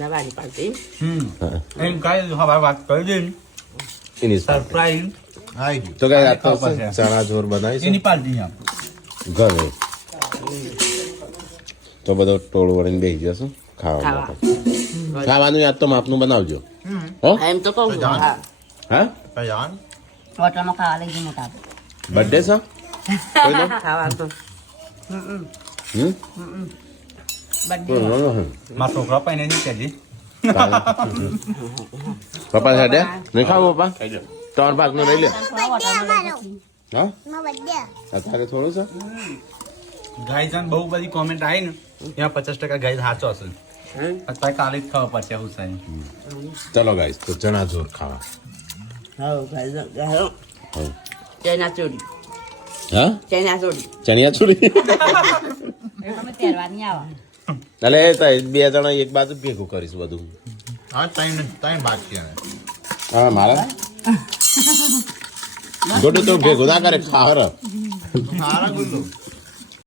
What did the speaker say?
નવાની party એમ કાંઈ હવે વાત કરી દે એની સરપ્રાઈઝ તો કઈ રાત ચણા ચોર બનાવી એની પાર્ટી આમ ઘરે તો બધો ટોળું વળીને બેસી જશું ખાવા માટે ખાવાનું યાદ તો માપનું બનાવજો હો એમ તો કહું છું હા હા હોટલમાં ખાવા લઈ જઈ મોટા બર્થડે છે કોઈનો ખાવા તો હમ બર્થડે મારા છોકરા પણ નહીં કહેજે પપ્પા સાથે નહીં ખાવું પપ્પા ત્રણ ભાગનું લઈ લે હા અત્યારે થોડું છે ગાય છે બહુ બધી કોમેન્ટ આવી ને એમાં 50% ગાય સાચો હશે અત્યારે કાલે જ ખબર પડશે હુસાઈ ચલો ગાઈસ તો ચણા ચોર ખાવા હા ગાય હા ચૈના ચોરી હા ચૈના ચોરી ચણિયા ચોરી અમે તહેરવાની આવા એટલે બે જણા એક બાજુ ભેગું કરીશું બધું હા મારા ગોડું તો ભેગું ના કરે ખાવા